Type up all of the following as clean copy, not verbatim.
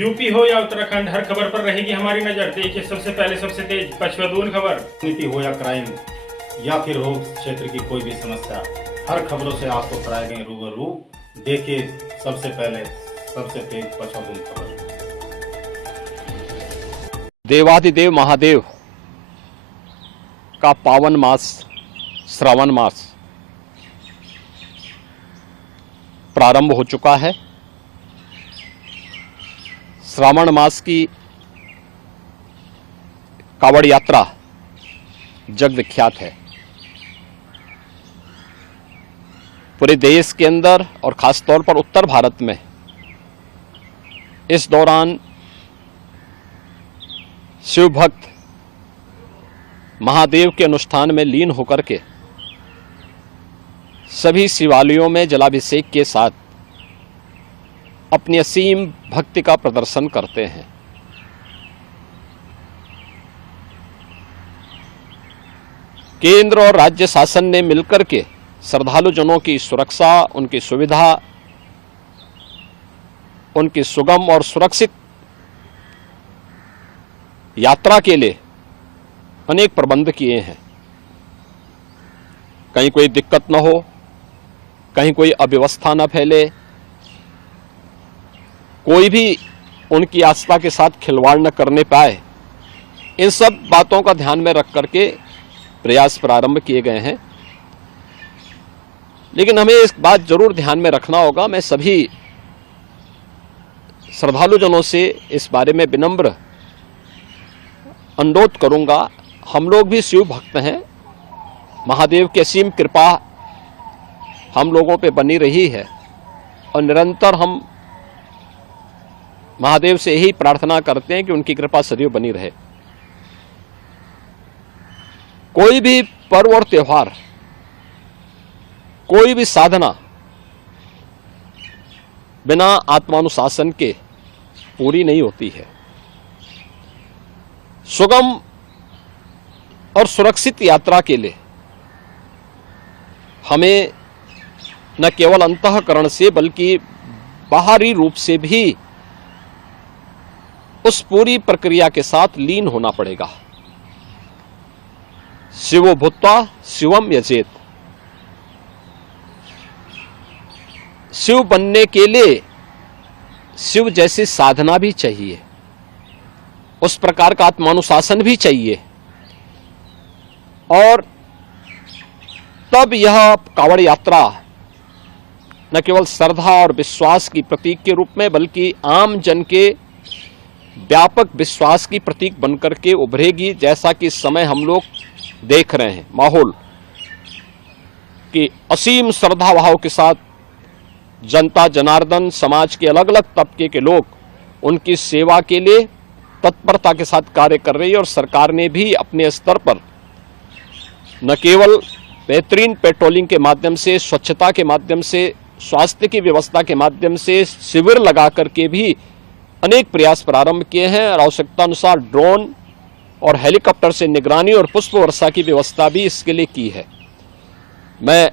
UP हो या उत्तराखंड, हर खबर पर रहेगी हमारी नजर। देखिए सबसे पहले सबसे तेज पचवदून खबर। नीति हो या क्राइम या फिर हो क्षेत्र की कोई भी समस्या, हर खबरों से आपको कराएंगे रूबरू। देखिए सबसे पहले सबसे तेज पचवदून खबर। देवाधिदेव महादेव का पावन मास श्रावण मास प्रारंभ हो चुका है। श्रावण मास की कावड़ यात्रा जग विख्यात है। पूरे देश के अंदर और खास तौर पर उत्तर भारत में इस दौरान शिव भक्त महादेव के अनुष्ठान में लीन होकर के सभी शिवालयों में जलाभिषेक के साथ अपनी असीम भक्ति का प्रदर्शन करते हैं। केंद्र और राज्य शासन ने मिलकर के श्रद्धालु जनों की सुरक्षा, उनकी सुविधा, उनकी सुगम और सुरक्षित यात्रा के लिए अनेक प्रबंध किए हैं। कहीं कोई दिक्कत न हो, कहीं कोई अव्यवस्था न फैले, कोई भी उनकी आस्था के साथ खिलवाड़ न करने पाए, इन सब बातों का ध्यान में रख करके प्रयास प्रारंभ किए गए हैं। लेकिन हमें इस बात जरूर ध्यान में रखना होगा, मैं सभी श्रद्धालु जनों से इस बारे में विनम्र अनुरोध करूंगा। हम लोग भी शिव भक्त हैं, महादेव की असीम कृपा हम लोगों पे बनी रही है और निरंतर हम महादेव से यही प्रार्थना करते हैं कि उनकी कृपा सदैव बनी रहे। कोई भी पर्व और त्योहार, कोई भी साधना बिना आत्मानुशासन के पूरी नहीं होती है। सुगम और सुरक्षित यात्रा के लिए हमें न केवल अंतःकरण से बल्कि बाहरी रूप से भी उस पूरी प्रक्रिया के साथ लीन होना पड़ेगा। शिवो भूत्वा शिवम यजेत। शिव बनने के लिए शिव जैसी साधना भी चाहिए, उस प्रकार का आत्मानुशासन भी चाहिए, और तब यह कावड़ यात्रा न केवल श्रद्धा और विश्वास की प्रतीक के रूप में बल्कि आम जन के व्यापक विश्वास की प्रतीक बनकर के उभरेगी। जैसा कि इस समय हम लोग देख रहे हैं माहौल कि असीम श्रद्धा भाव के साथ जनता जनार्दन, समाज के अलग अलग तबके के लोग उनकी सेवा के लिए तत्परता के साथ कार्य कर रही है। और सरकार ने भी अपने स्तर पर न केवल बेहतरीन पेट्रोलिंग के माध्यम से, स्वच्छता के माध्यम से, स्वास्थ्य की व्यवस्था के माध्यम से शिविर लगा करके भी अनेक प्रयास प्रारंभ किए हैं और आवश्यकता अनुसार ड्रोन और हेलीकॉप्टर से निगरानी और पुष्प वर्षा की व्यवस्था भी इसके लिए की है। मैं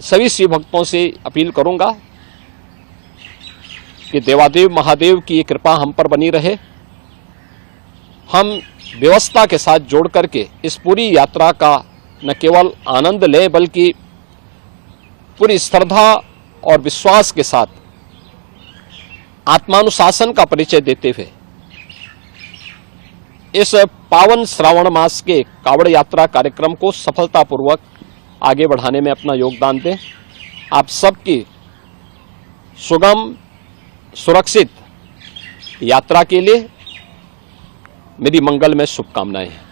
सभी शिव भक्तों से अपील करूंगा कि देवादेव महादेव की ये कृपा हम पर बनी रहे। हम व्यवस्था के साथ जोड़ करके इस पूरी यात्रा का न केवल आनंद लें बल्कि पूरी श्रद्धा और विश्वास के साथ आत्मानुशासन का परिचय देते हुए इस पावन श्रावण मास के कावड़ यात्रा कार्यक्रम को सफलतापूर्वक आगे बढ़ाने में अपना योगदान दें। आप सबकी सुगम सुरक्षित यात्रा के लिए मेरी मंगलमय शुभकामनाएं हैं।